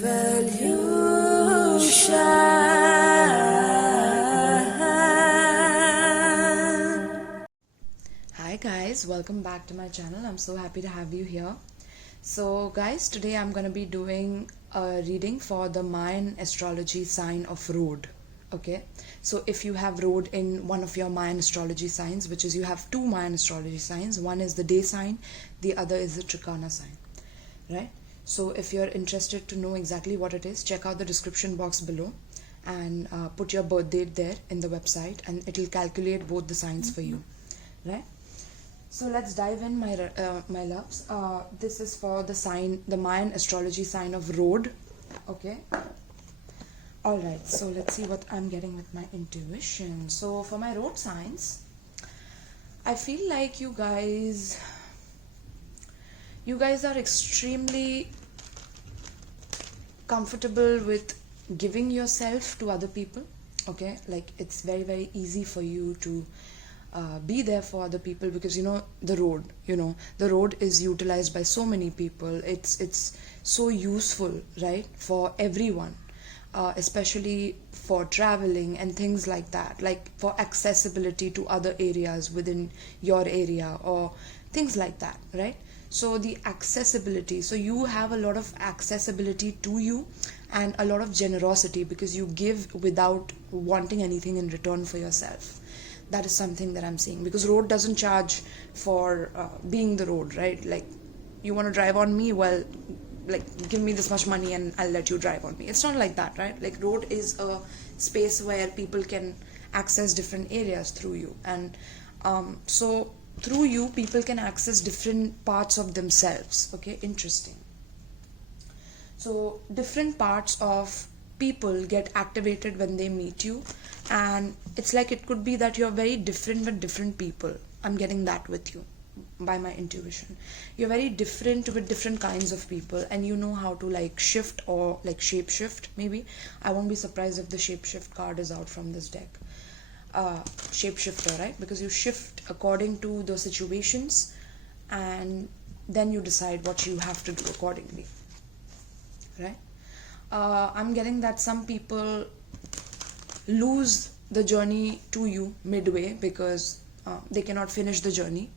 Hi guys, welcome back to my channel. I'm so happy to have you here. So guys, today I'm going to be doing a reading for the Mayan astrology sign of Road. Okay, so if you have Road in one of your Mayan astrology signs, which is you have two Mayan astrology signs, one is the day sign, the other is the Trikana sign, right? So if you're interested to know exactly what it is, check out the description box below and put your birth date there in the website and it will calculate both the signs for you, right? So let's dive in, my loves. This is for the sign, the Mayan astrology sign of Road. Okay. All right. So let's see what I'm getting with my intuition. So for my Road signs, I feel like you guys are extremely comfortable with giving yourself to other people. Okay, like it's very, very easy for you to be there for other people because the road is utilized by so many people. It's so useful, right, for everyone, especially for traveling and things like that, like for accessibility to other areas within your area or things like that, right? So the accessibility, so you have a lot of accessibility to you and a lot of generosity because you give without wanting anything in return for yourself. That is something that I'm seeing because Road doesn't charge for being the Road, right? Like, you want to drive on me, well, like, give me this much money and I'll let you drive on me. It's not like that, right? Like, Road is a space where people can access different areas through you, and so through you people can access different parts of themselves. Okay, interesting. So different parts of people get activated when they meet you, and it's like it could be that you're very different with different people. I'm getting that with you by my intuition. You're very different with different kinds of people, and you know how to like shift or like shape shift. Maybe I won't be surprised if the shape shift card is out from this deck. Shapeshifter, right? Because you shift according to the situations and then you decide what you have to do accordingly, right? I'm getting that some people lose the journey to you midway because they cannot finish the journey.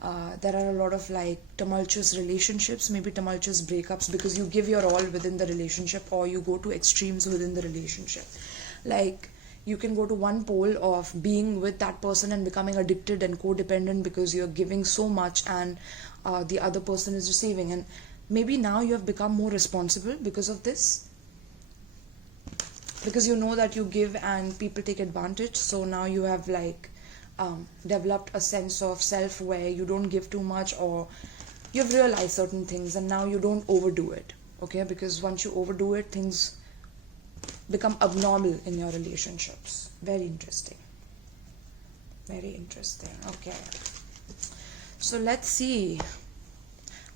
There are a lot of like tumultuous relationships, maybe tumultuous breakups because you give your all within the relationship or you go to extremes within the relationship. Like, you can go to one pole of being with that person and becoming addicted and codependent because you're giving so much and the other person is receiving, and maybe now you have become more responsible because of this, because you know that you give and people take advantage. So now you have like developed a sense of self where you don't give too much, or you've realized certain things and now you don't overdo it. Okay, because once you overdo it, things become abnormal in your relationships. Very interesting. Very interesting. Okay, so let's see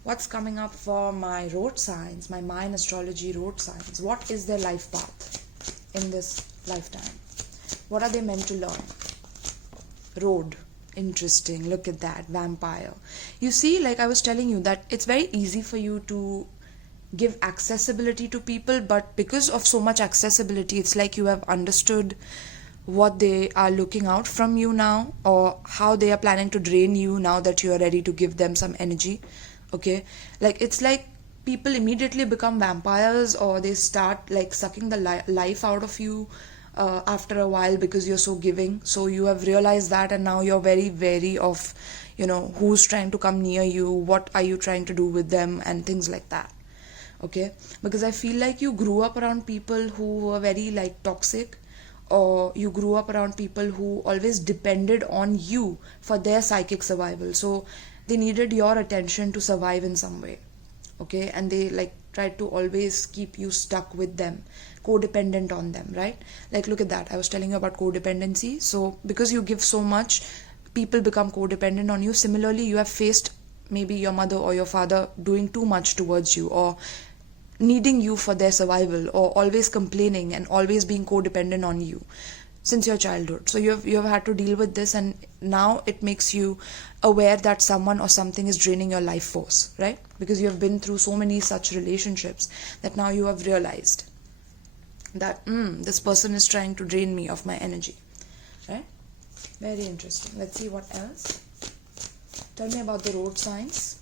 what's coming up for my Road signs, my Mayan astrology Road signs. What is their life path in this lifetime? What are they meant to learn? Road. Interesting. Look at that. Vampire. You see, like I was telling you, that it's very easy for you to give accessibility to people, but because of so much accessibility, it's like you have understood what they are looking out from you now, or how they are planning to drain you now that you are ready to give them some energy. Okay, like it's like people immediately become vampires, or they start like sucking the life out of you after a while because you're so giving. So you have realized that, and now you're very wary of who's trying to come near you, what are you trying to do with them, and things like that. Okay, because I feel like you grew up around people who were very like toxic, or you grew up around people who always depended on you for their psychic survival. So they needed your attention to survive in some way. Okay, and they like tried to always keep you stuck with them, codependent on them, right? Like, look at that. I was telling you about codependency. So because you give so much, people become codependent on you. Similarly, you have faced maybe your mother or your father doing too much towards you, or needing you for their survival, or always complaining and always being codependent on you. since your childhood. So you have had to deal with this, and now it makes you aware that someone or something is draining your life force, right? Because you have been through so many such relationships that now you have realized that this person is trying to drain me of my energy, right? Very interesting. Let's see what else. Tell me about the road signs.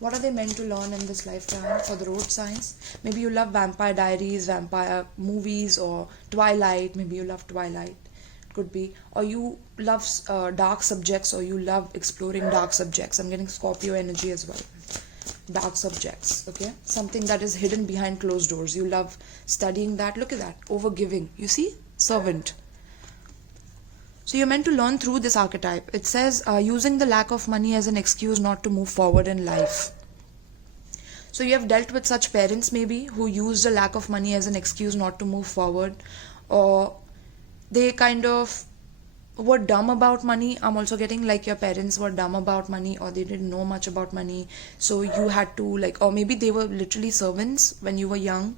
What are they meant to learn in this lifetime for the road signs? Maybe you love Vampire Diaries, vampire movies, or Twilight. Maybe you love Twilight. Could be. Or you love dark subjects, or you love exploring dark subjects. I'm getting Scorpio energy as well. Dark subjects, okay? Something that is hidden behind closed doors. You love studying that. Look at that. Overgiving. You see? Servant. So you're meant to learn through this archetype. It says using the lack of money as an excuse not to move forward in life. So you have dealt with such parents maybe who use the lack of money as an excuse not to move forward, or they kind of were dumb about money. I'm also getting like your parents were dumb about money, or they didn't know much about money. So you had to like, or maybe they were literally servants when you were young,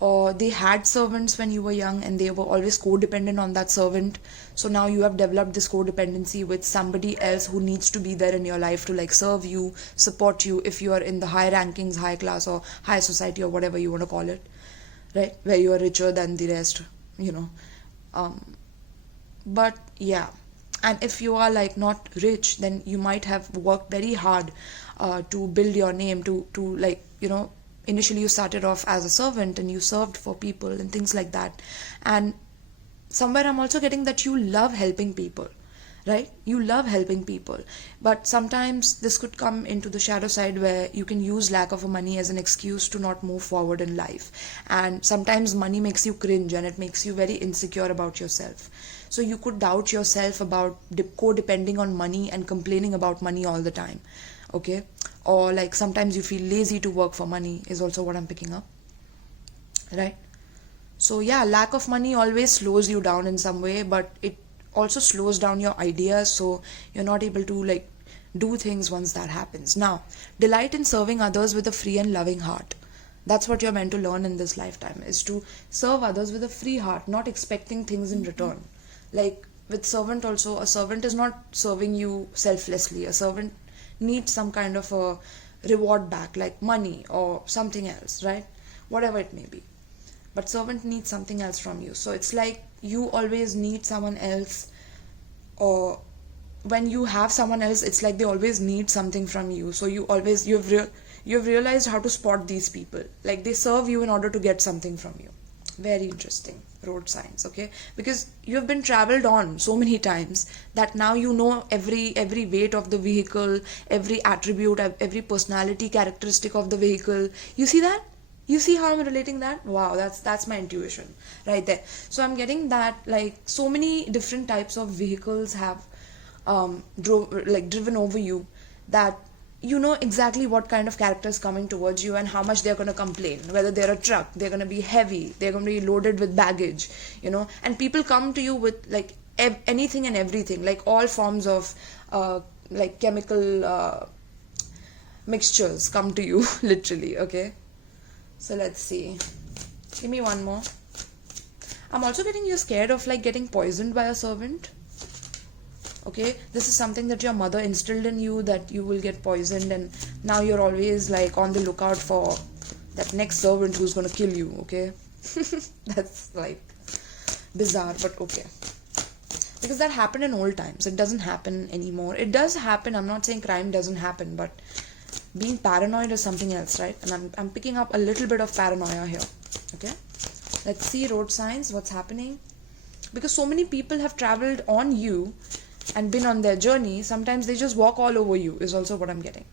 or they had servants when you were young and they were always codependent on that servant. So now you have developed this codependency with somebody else who needs to be there in your life to like serve you, support you if you are in the high rankings, high class, or high society, or whatever you want to call it, right? Where you are richer than the rest, But yeah, and if you are like not rich, then you might have worked very hard to build your name, to like, initially you started off as a servant and you served for people and things like that. And somewhere I'm also getting that you love helping people, right? You love helping people, but sometimes this could come into the shadow side where you can use lack of money as an excuse to not move forward in life. And sometimes money makes you cringe and it makes you very insecure about yourself. So you could doubt yourself about codepending on money and complaining about money all the time, okay? Or like sometimes you feel lazy to work for money is also what I'm picking up, right? So yeah, lack of money always slows you down in some way, but it also slows down your ideas, so you're not able to like do things once that happens. Now, delight in serving others with a free and loving heart. That's what you're meant to learn in this lifetime, is to serve others with a free heart, not expecting things in return. Like with servant also, a servant is not serving you selflessly. A servant needs some kind of a reward back, like money or something else, right? Whatever it may be. But servant needs something else from you. So it's like you always need someone else, or when you have someone else, it's like they always need something from you. So you've realized how to spot these people. Like they serve you in order to get something from you. Very interesting. Road signs, okay? Because you have been traveled on so many times that now you know every weight of the vehicle, every attribute, every personality characteristic of the vehicle. You see that? You see how I'm relating that? Wow, that's my intuition right there. So I'm getting that like so many different types of vehicles have driven over you, that you know exactly what kind of character is coming towards you and how much they're going to complain. Whether they're a truck, they're going to be heavy, they're going to be loaded with baggage, and people come to you with like anything and everything, like all forms of like chemical mixtures come to you literally, okay? So let's see. Give me one more. I'm also getting you scared of like getting poisoned by a servant. Okay, this is something that your mother instilled in you, that you will get poisoned, and now you're always like on the lookout for that next servant who's going to kill you, okay? That's like bizarre, but okay. Because that happened in old times. It doesn't happen anymore. It does happen. I'm not saying crime doesn't happen, but being paranoid is something else, right? And I'm picking up a little bit of paranoia here, okay? Let's see road signs, what's happening. Because so many people have traveled on you and been on their journey, sometimes they just walk all over you, is also what I'm getting.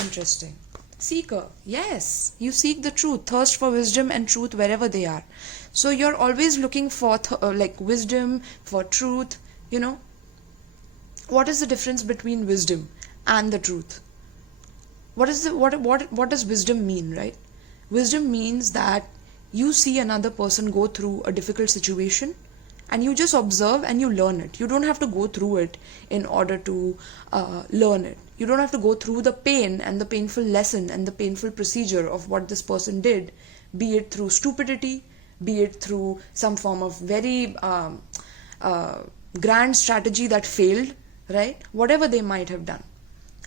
Interesting. Seeker. Yes, you seek the truth, thirst for wisdom and truth wherever they are. So you're always looking for like wisdom, for truth, What is the difference between wisdom and the truth? What does wisdom mean, right? Wisdom means that you see another person go through a difficult situation and you just observe and you learn it. You don't have to go through it in order to learn it. You don't have to go through the pain and the painful lesson and the painful procedure of what this person did, be it through stupidity, be it through some form of very grand strategy that failed, right? Whatever they might have done,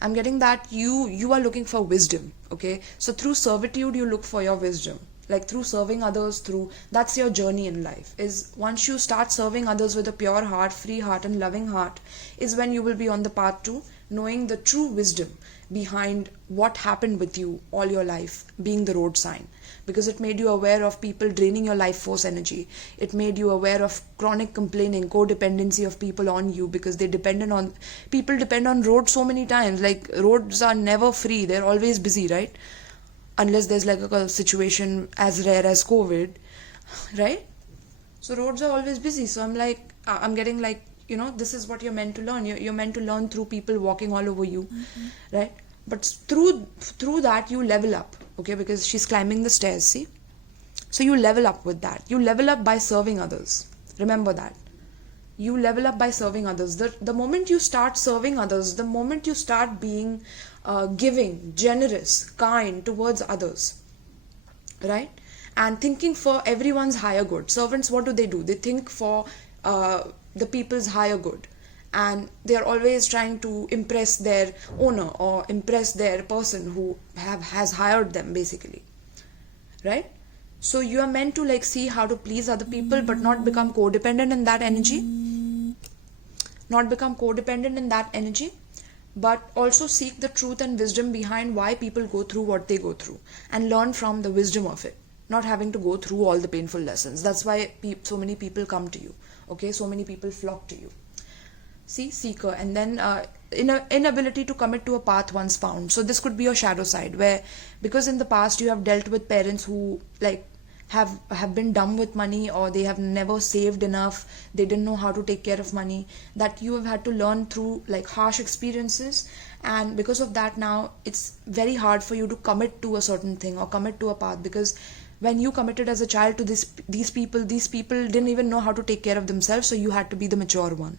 I'm getting that you are looking for wisdom. Okay, so through servitude you look for your wisdom, like through serving others, through that's your journey in life. Is once you start serving others with a pure heart, free heart and loving heart, is when you will be on the path to knowing the true wisdom behind what happened with you all your life, being the road sign. Because it made you aware of people draining your life force energy. It made you aware of chronic complaining, codependency of people on you, because they depended on people depend on roads so many times. Like roads are never free, they're always busy, right? Unless there's like a situation as rare as COVID, right? So roads are always busy. So I'm getting like, this is what you're meant to learn. You're meant to learn through people walking all over you, right? But through that you level up, okay? Because she's climbing the stairs, see? So you level up with that. You level up by serving others. Remember that. You level up by serving others. The moment you start serving others, the moment you start being giving, generous, kind towards others, right? And thinking for everyone's higher good. Servants, what do? They think for the people's higher good. And they are always trying to impress their owner or impress their person who has hired them, basically, right? So you are meant to like see how to please other people, but not become codependent in that energy. Not become codependent in that energy, but also seek the truth and wisdom behind why people go through what they go through, and learn from the wisdom of it, not having to go through all the painful lessons. That's why so many people come to you, okay? So many people flock to you. See, seeker. And then inability to commit to a path once found. So this could be your shadow side, where because in the past you have dealt with parents who like have been dumb with money, or they have never saved enough, they didn't know how to take care of money, that you have had to learn through like harsh experiences. And because of that, now it's very hard for you to commit to a certain thing or commit to a path, because when you committed as a child to these people didn't even know how to take care of themselves, so you had to be the mature one.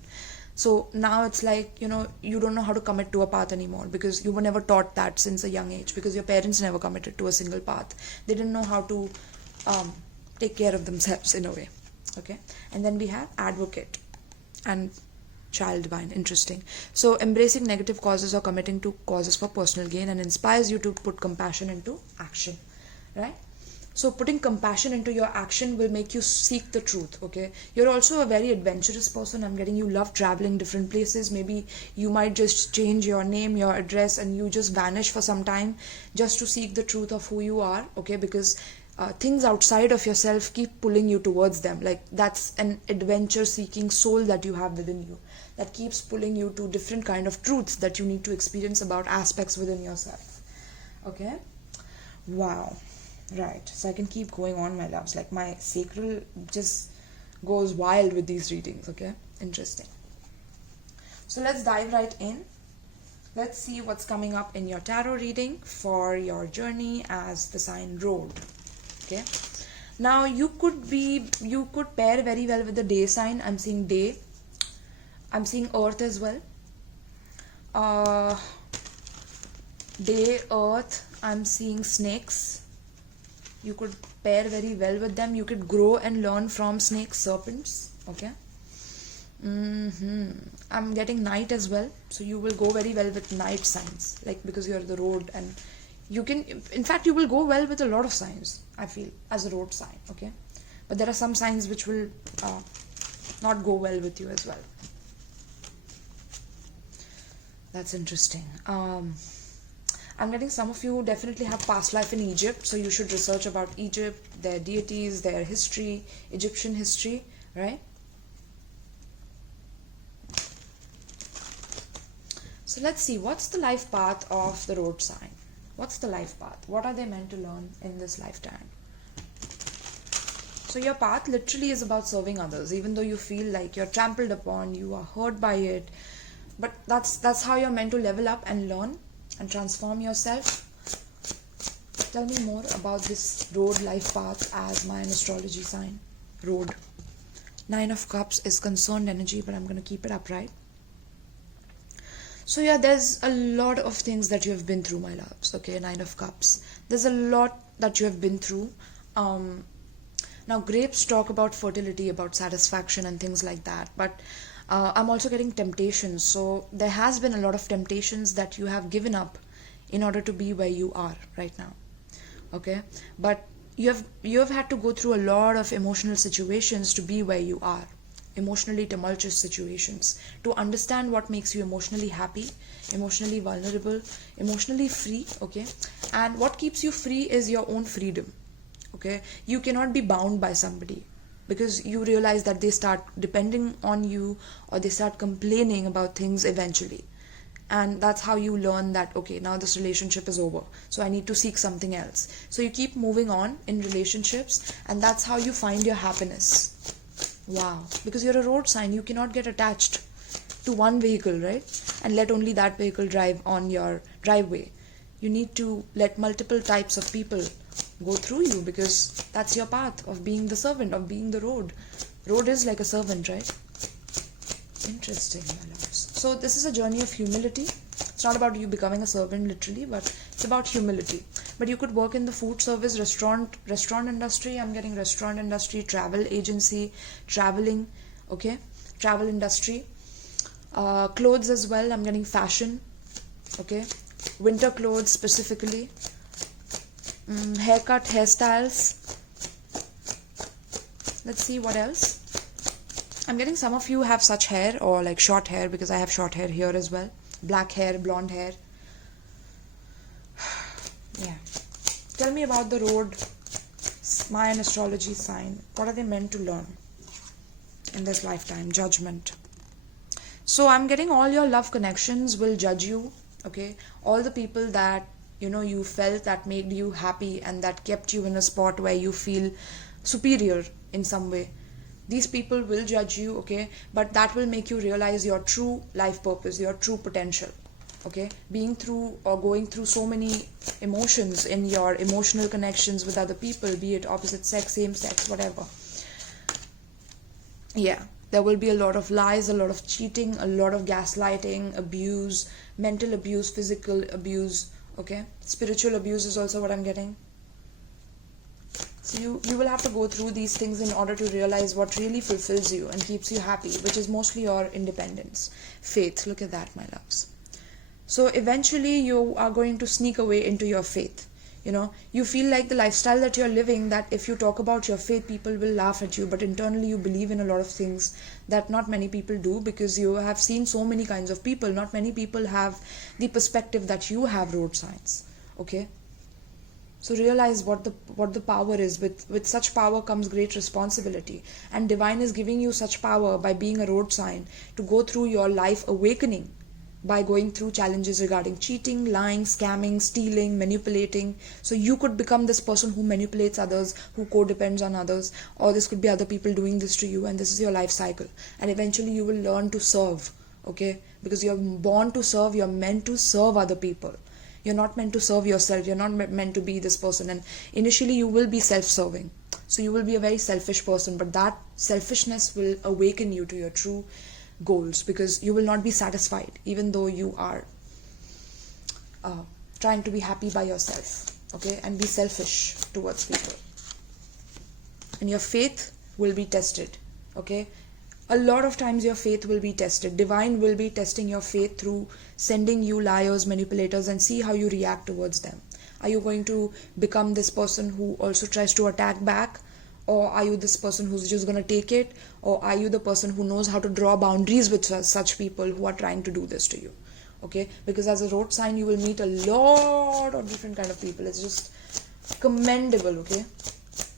So now it's like, you don't know how to commit to a path anymore, because you were never taught that since a young age, because your parents never committed to a single path. They didn't know how to take care of themselves in a way, okay? And then we have advocate and child divine. Interesting. So embracing negative causes or committing to causes for personal gain, and inspires you to put compassion into action, right? So putting compassion into your action will make you seek the truth, okay? You're also a very adventurous person. I'm getting you love traveling different places. Maybe you might just change your name, your address, and you just vanish for some time just to seek the truth of who you are, okay? Because things outside of yourself keep pulling you towards them. Like that's an adventure-seeking soul that you have within you, that keeps pulling you to different kind of truths that you need to experience about aspects within yourself, okay? Wow. Right, so I can keep going on, my loves. Like my sacral just goes wild with these readings, okay? Interesting. So let's dive right in. Let's see what's coming up in your tarot reading for your journey as the sign Road, okay? Now you could pair very well with the day sign. I'm seeing day. I'm seeing earth as well. Day, earth. I'm seeing snakes. You could pair very well with them. You could grow and learn from snakes, serpents, okay? I'm getting night as well. So you will go very well with night signs, like because you're the road, and you can, in fact, you will go well with a lot of signs, I feel, as a road sign, okay? But there are some signs which will not go well with you as well. That's interesting. I'm getting some of you definitely have past life in Egypt, so you should research about Egypt, their deities, their history, Egyptian history, right? So let's see, what's the life path of the road sign? What's the life path? What are they meant to learn in this lifetime? So your path literally is about serving others, even though you feel like you're trampled upon, you are hurt by it. But that's how you're meant to level up and learn and transform yourself. Tell me more about this road life path as Mayan astrology sign. Road. 9 of Cups is concerned energy, but I'm going to keep it upright. So yeah, there's a lot of things that you have been through, my loves. Okay, 9 of Cups. There's a lot that you have been through. Now grapes talk about fertility, about satisfaction and things like that, but I'm also getting temptations. So there has been a lot of temptations that you have given up in order to be where you are right now. Okay, but you have had to go through a lot of emotional situations to be where you are, emotionally tumultuous situations, to understand what makes you emotionally happy, emotionally vulnerable, emotionally free. Okay, and what keeps you free is your own freedom. Okay, you cannot be bound by somebody, because you realize that they start depending on you, or they start complaining about things eventually. And that's how you learn that, okay, now this relationship is over, so I need to seek something else. So you keep moving on in relationships, and that's how you find your happiness. Wow, because you're a road sign, you cannot get attached to one vehicle, right, and let only that vehicle drive on your driveway. You need to let multiple types of people go through you, because that's your path of being the servant, of being the road. Road is like a servant, right? Interesting, my loves. So this is a journey of humility. It's not about you becoming a servant literally, but it's about humility. But you could work in the food service, restaurant industry. I'm getting restaurant industry, travel agency, traveling, okay, travel industry, clothes as well. I'm getting fashion, okay, winter clothes specifically, haircut, hairstyles. Let's see what else. I'm getting some of you have such hair, or like short hair, because I have short hair here as well. Black hair, blonde hair. Yeah. Tell me about the road Mayan astrology sign. What are they meant to learn in this lifetime? Judgment. So I'm getting all your love connections will judge you. Okay. All the people that, you felt that made you happy and that kept you in a spot where you feel superior in some way. These people will judge you, okay, but that will make you realize your true life purpose, your true potential, okay. Being through or going through so many emotions in your emotional connections with other people, be it opposite sex, same sex, whatever. Yeah, there will be a lot of lies, a lot of cheating, a lot of gaslighting, abuse, mental abuse, physical abuse, okay. Spiritual abuse is also what I'm getting. So you will have to go through these things in order to realize what really fulfills you and keeps you happy, which is mostly your independence. Faith, look at that, my loves. So eventually you are going to sneak away into your faith. You feel like the lifestyle that you're living, that if you talk about your faith, people will laugh at you, but internally you believe in a lot of things that not many people do, because you have seen so many kinds of people. Not many people have the perspective that you have, road signs, okay. So realize what the power is. With such power comes great responsibility, and divine is giving you such power by being a road sign to go through your life awakening, by going through challenges regarding cheating, lying, scamming, stealing, manipulating. So you could become this person who manipulates others, who codepends on others, or this could be other people doing this to you, and this is your life cycle. And eventually you will learn to serve, okay, because you're born to serve, you're meant to serve other people. You're not meant to serve yourself. You're not meant to be this person. And initially you will be self-serving. So you will be a very selfish person. But that selfishness will awaken you to your true goals, because you will not be satisfied even though you are trying to be happy by yourself. Okay? And be selfish towards people. And your faith will be tested. Okay? A lot of times your faith will be tested. Divine will be testing your faith through sending you liars, manipulators, and see how you react towards them. Are you going to become this person who also tries to attack back? Or are you this person who's just going to take it? Or are you the person who knows how to draw boundaries with such people who are trying to do this to you? Okay? Because as a road sign, you will meet a lot of different kind of people. It's just commendable, okay?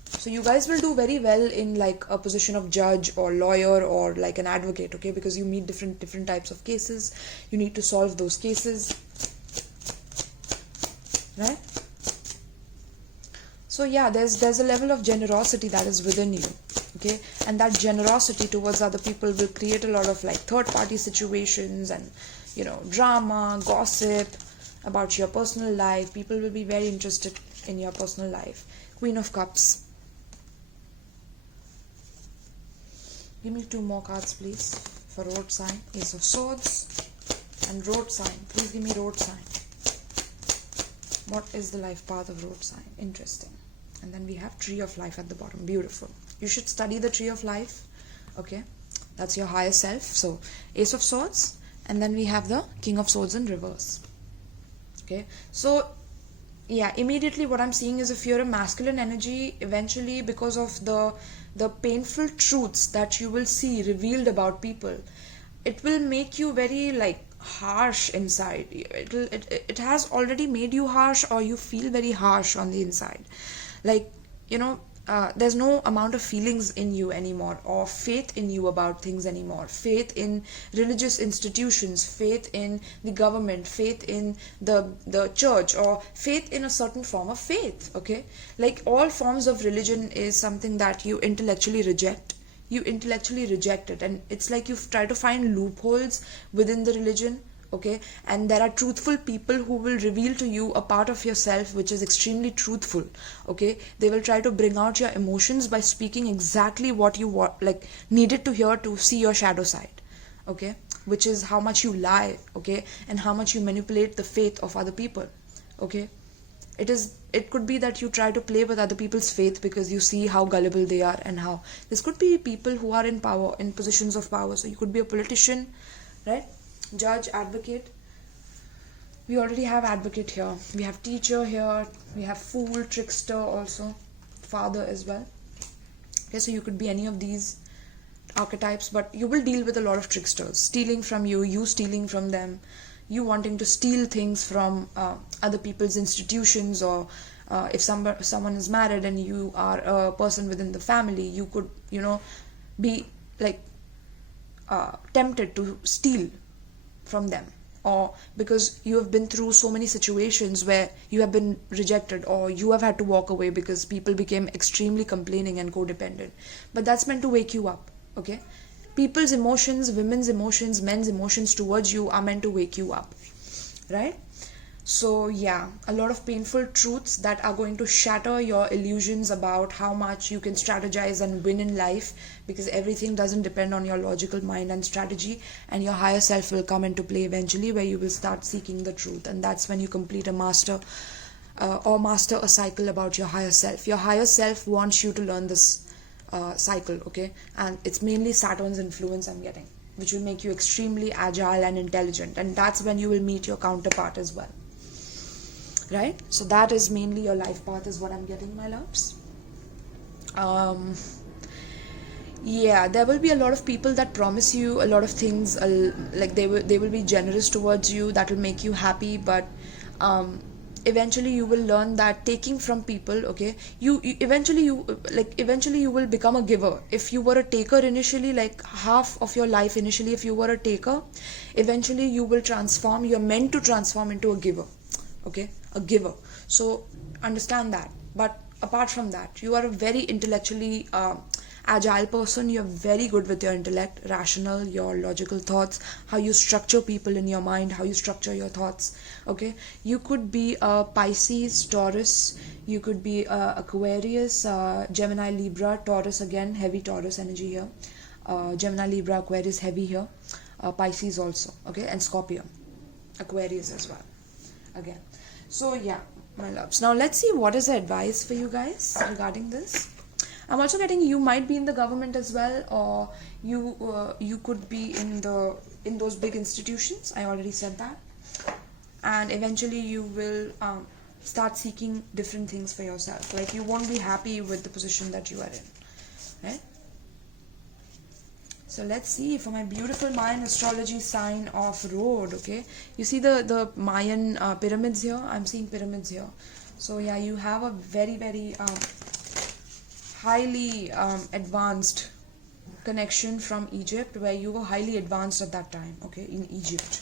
So you guys will do very well in like a position of judge or lawyer or like an advocate, okay? Because you meet different types of cases. You need to solve those cases, right? So yeah, there's a level of generosity that is within you, okay? And that generosity towards other people will create a lot of like third-party situations and, drama, gossip about your personal life. People will be very interested in your personal life. Queen of Cups. Give me 2 more cards, please, for road sign. Ace of Swords and road sign. Please give me road sign. What is the life path of road sign? Interesting. And then we have Tree of Life at the bottom. Beautiful. You should study the Tree of Life. Okay, that's your higher self. So Ace of Swords, and then we have the King of Swords in reverse. Okay, so yeah, immediately what I'm seeing is, if you're a masculine energy, eventually because of the painful truths that you will see revealed about people, it will make you very like harsh inside. It has already made you harsh, or you feel very harsh on the inside, like, you know, there's no amount of feelings in you anymore, or faith in you about things anymore, faith in religious institutions, faith in the government, faith in the church, or faith in a certain form of faith. Okay, like all forms of religion is something that you intellectually reject. You intellectually reject it, and it's like you try to find loopholes within the religion. Okay, and there are truthful people who will reveal to you a part of yourself which is extremely truthful. Okay, they will try to bring out your emotions by speaking exactly what you like needed to hear to see your shadow side. Okay, which is how much you lie. Okay, and how much you manipulate the faith of other people. Okay, it could be that you try to play with other people's faith because you see how gullible they are, and how this could be people who are in power, in positions of power. So you could be a politician, right? Judge, advocate. We already have advocate here. We have teacher here. We have fool, trickster also, father as well. Okay, so you could be any of these archetypes, but you will deal with a lot of tricksters, stealing from you, you stealing from them, you wanting to steal things from other people's institutions, or if someone is married and you are a person within the family, you could, you know, be like tempted to steal from them, or because you have been through so many situations where you have been rejected, or you have had to walk away because people became extremely complaining and codependent. But that's meant to wake you up. Okay, people's emotions, women's emotions, men's emotions towards you are meant to wake you up, right? So yeah, a lot of painful truths that are going to shatter your illusions about how much you can strategize and win in life, because everything doesn't depend on your logical mind and strategy, and your higher self will come into play eventually, where you will start seeking the truth, and that's when you complete a master a cycle about your higher self. Your higher self wants you to learn this cycle. Okay, and it's mainly Saturn's influence I'm getting, which will make you extremely agile and intelligent, and that's when you will meet your counterpart as well. Right, so that is mainly your life path is what I'm getting, my loves. Yeah, there will be a lot of people that promise you a lot of things, like they will be generous towards you, that will make you happy, but eventually you will learn that taking from people, okay, you eventually you will become a giver. If you were a taker initially, like half of your life initially, if you were a taker, eventually you will transform, you're meant to transform into a giver. Okay, a giver. So understand that. But apart from that, you are a very intellectually agile person. You're very good with your intellect, rational, your logical thoughts, how you structure people in your mind, how you structure your thoughts. Okay, you could be a Pisces, Taurus, you could be Aquarius, Gemini, Libra, Taurus, again heavy Taurus energy here, Gemini, Libra, Aquarius heavy here, Pisces also. Okay, and Scorpio, Aquarius as well again. So yeah, my loves, now let's see what is the advice for you guys regarding this. I'm also getting you might be in the government as well, or you could be in those big institutions. I already said that, and eventually you will start seeking different things for yourself. Like you won't be happy with the position that you are in, right? So let's see for my beautiful Mayan astrology sign of road. Okay, you see the Mayan pyramids here. I'm seeing pyramids here. So yeah, you have a very highly advanced connection from Egypt, where you were highly advanced at that time. Okay, in Egypt.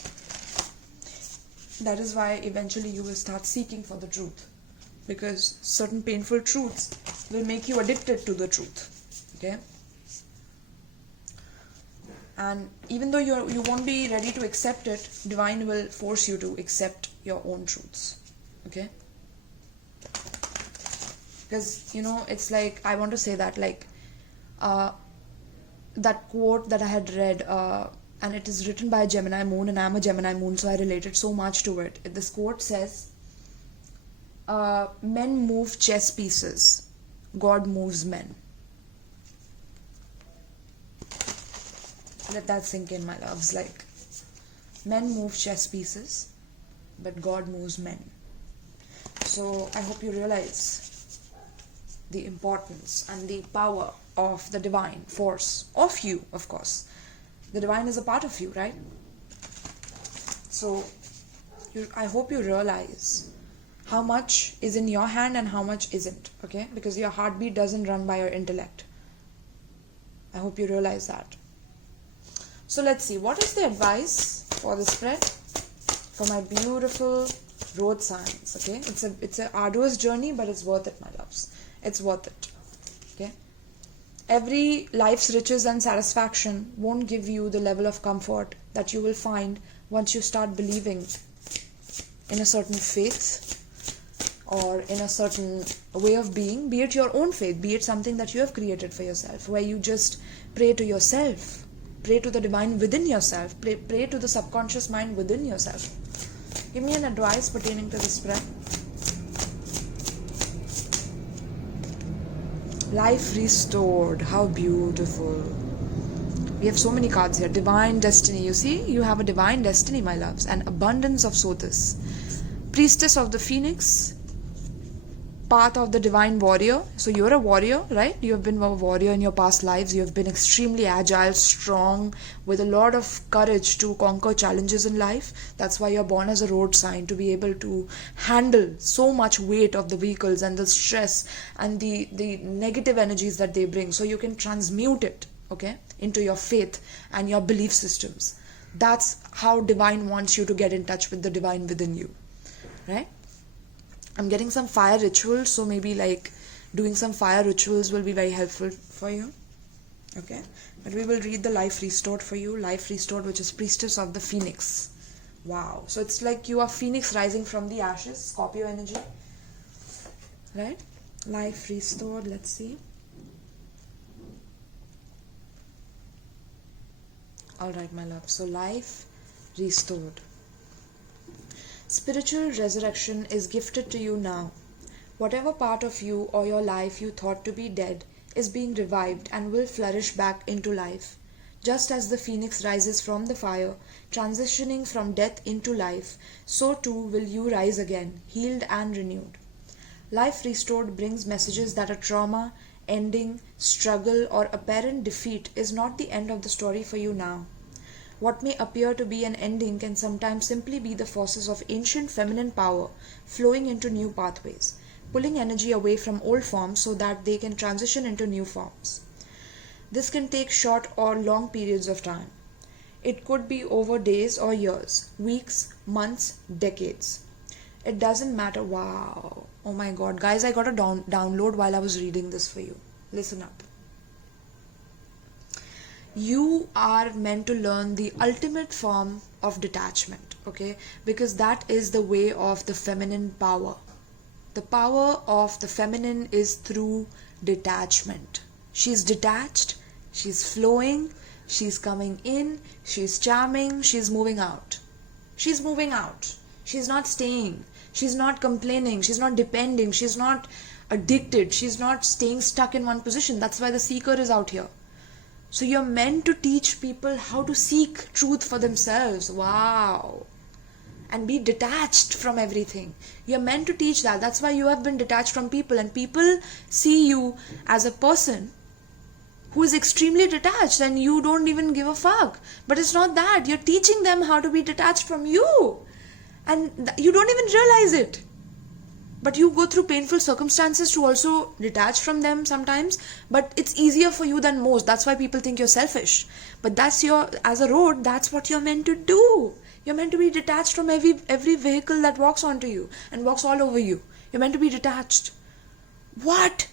That is why eventually you will start seeking for the truth, because certain painful truths will make you addicted to the truth. Okay. And even though you won't be ready to accept it, divine will force you to accept your own truths. Okay, because you know, it's like, I want to say that, like that quote that I had read, and it is written by a Gemini moon, and I'm a Gemini moon, so I related so much to it. This quote says, men move chess pieces, God moves men. Let that sink in, my loves. Like, men move chess pieces, but God moves men. So I hope you realize the importance and the power of the divine force of you, of course. The divine is a part of you, right? So I hope you realize how much is in your hand and how much isn't, okay? Because your heartbeat doesn't run by your intellect. I hope you realize that. So let's see, what is the advice for the spread for my beautiful road signs, okay? It's an arduous journey, but it's worth it, my loves. It's worth it, okay? Every life's riches and satisfaction won't give you the level of comfort that you will find once you start believing in a certain faith or in a certain way of being, be it your own faith, be it something that you have created for yourself, where you just pray to yourself, pray to the divine within yourself, pray to the subconscious mind within yourself. Give me an advice pertaining to this spread. Life restored. How beautiful. We have so many cards here. Divine destiny. You see, you have a divine destiny, my loves, and abundance of sothis. Priestess of the phoenix. Path of the divine warrior. So you're a warrior, right? You have been a warrior in your past lives. You have been extremely agile, strong, with a lot of courage to conquer challenges in life. That's why you're born as a road sign, to be able to handle so much weight of the vehicles and the stress and the negative energies that they bring. So you can transmute it, okay, into your faith and your belief systems. That's how divine wants you to get in touch with the divine within you, right? I'm getting some fire rituals, so maybe like doing some fire rituals will be very helpful for you. Okay, but we will read the life restored for you. Life restored, which is priestess of the phoenix. Wow. So it's like you are phoenix rising from the ashes, Scorpio energy. Right? Life restored, let's see. Alright, my love. So life restored. Spiritual resurrection is gifted to you now. Whatever part of you or your life you thought to be dead is being revived and will flourish back into life. Just as the phoenix rises from the fire, transitioning from death into life, so too will you rise again, healed and renewed. Life restored brings messages that a trauma, ending, struggle, or apparent defeat is not the end of the story for you now. What may appear to be an ending can sometimes simply be the forces of ancient feminine power flowing into new pathways, pulling energy away from old forms so that they can transition into new forms. This can take short or long periods of time. It could be over days or years, weeks, months, decades. It doesn't matter. Wow. Oh my God. Guys, I got a download while I was reading this for you. Listen up. You are meant to learn the ultimate form of detachment, okay? Because that is the way of the feminine power. The power of the feminine is through detachment. She's detached, she's flowing, she's coming in, she's charming, she's moving out. She's moving out. She's not staying. She's not complaining. She's not depending. She's not addicted. She's not staying stuck in one position. That's why the seeker is out here. So you're meant to teach people how to seek truth for themselves. Wow. And be detached from everything. You're meant to teach that. That's why you have been detached from people. And people see you as a person who is extremely detached and you don't even give a fuck. But it's not that. You're teaching them how to be detached from you. And you don't even realize it. But you go through painful circumstances to also detach from them sometimes. But it's easier for you than most. That's why people think you're selfish. But that's as a road, that's what you're meant to do. You're meant to be detached from every vehicle that walks onto you and walks all over you. You're meant to be detached. What?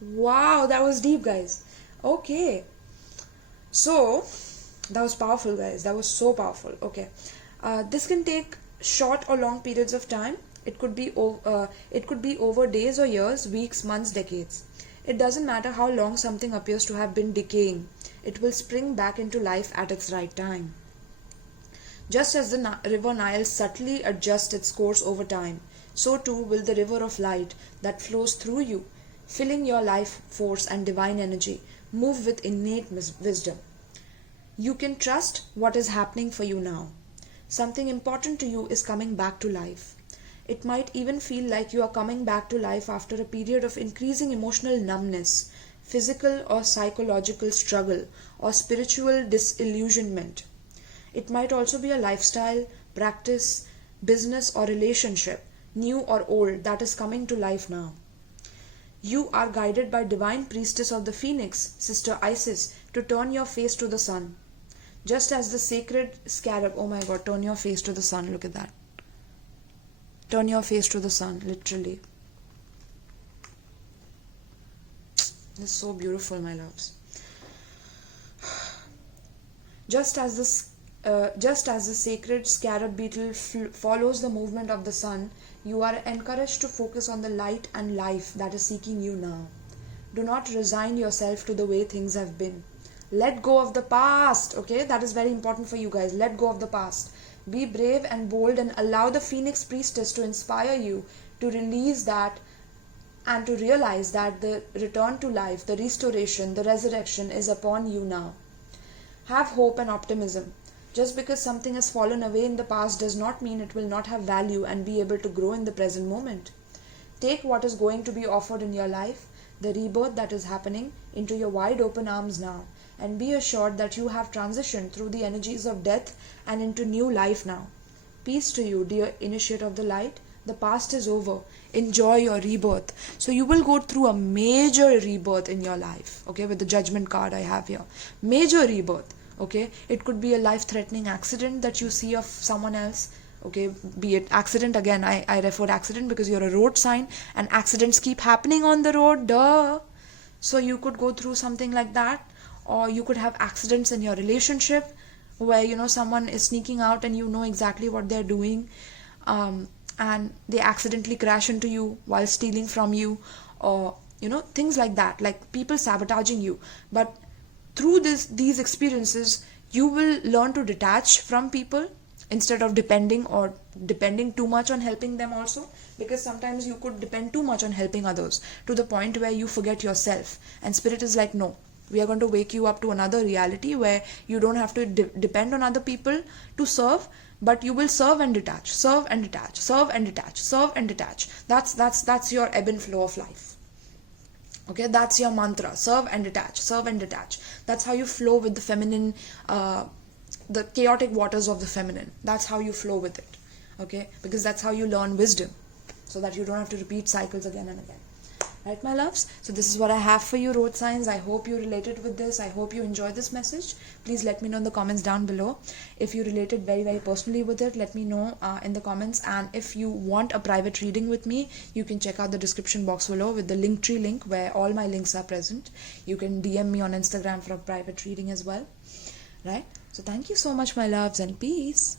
Wow, that was deep, guys. Okay. So, that was powerful, guys. That was so powerful. Okay. This can take short or long periods of time. It could be over days or years, weeks, months, decades. It doesn't matter how long something appears to have been decaying. It will spring back into life at its right time. Just as the river Nile subtly adjusts its course over time, so too will the river of light that flows through you filling your life force and divine energy. Move with innate wisdom. You can trust what is happening for you now. Something important to you is coming back to life. It might even feel like you are coming back to life after a period of increasing emotional numbness, physical or psychological struggle, or spiritual disillusionment. It might also be a lifestyle, practice, business, or relationship, new or old, that is coming to life now. You are guided by divine priestess of the phoenix, Sister Isis, to turn your face to the sun. Just as the sacred scarab, oh my god, turn your face to the sun, look at that. Turn your face to the sun, literally. This is so beautiful, my loves. Just as the sacred scarab beetle follows the movement of the sun, you are encouraged to focus on the light and life that is seeking you now. Do not resign yourself to the way things have been. Let go of the past, okay? That is very important for you guys. Let go of the past. Be brave and bold and allow the Phoenix Priestess to inspire you to release that and to realize that the return to life, the restoration, the resurrection is upon you now. Have hope and optimism. Just because something has fallen away in the past does not mean it will not have value and be able to grow in the present moment. Take what is going to be offered in your life, the rebirth that is happening, into your wide open arms now, and be assured that you have transitioned through the energies of death and into new life now. Peace to you, dear initiate of the light. The past is over. Enjoy your rebirth. So you will go through a major rebirth in your life, okay, with the judgment card I have here. Major rebirth, okay. It could be a life-threatening accident that you see of someone else, okay, be it accident. Again, I referred accident because you're a road sign and accidents keep happening on the road, duh. So you could go through something like that, or you could have accidents in your relationship where, someone is sneaking out and you know exactly what they're doing, and they accidentally crash into you while stealing from you, or things like that, like people sabotaging you. But through these experiences, you will learn to detach from people instead of depending too much on helping them also, because sometimes you could depend too much on helping others to the point where you forget yourself, and spirit is like, no, we are going to wake you up to another reality where you don't have to depend on other people to serve, but you will serve and detach, serve and detach, serve and detach, serve and detach. That's your ebb and flow of life. Okay, that's your mantra. Serve and detach, serve and detach. That's how you flow with the feminine, the chaotic waters of the feminine. That's how you flow with it. Okay, because that's how you learn wisdom, so that you don't have to repeat cycles again and again. Right, my loves? So this is what I have for you, road signs. I hope you related with this. I hope you enjoyed this message. Please let me know in the comments down below. If you related very, very personally with it, let me know in the comments. And if you want a private reading with me, you can check out the description box below with the Linktree link where all my links are present. You can DM me on Instagram for a private reading as well. Right? So thank you so much, my loves, and peace.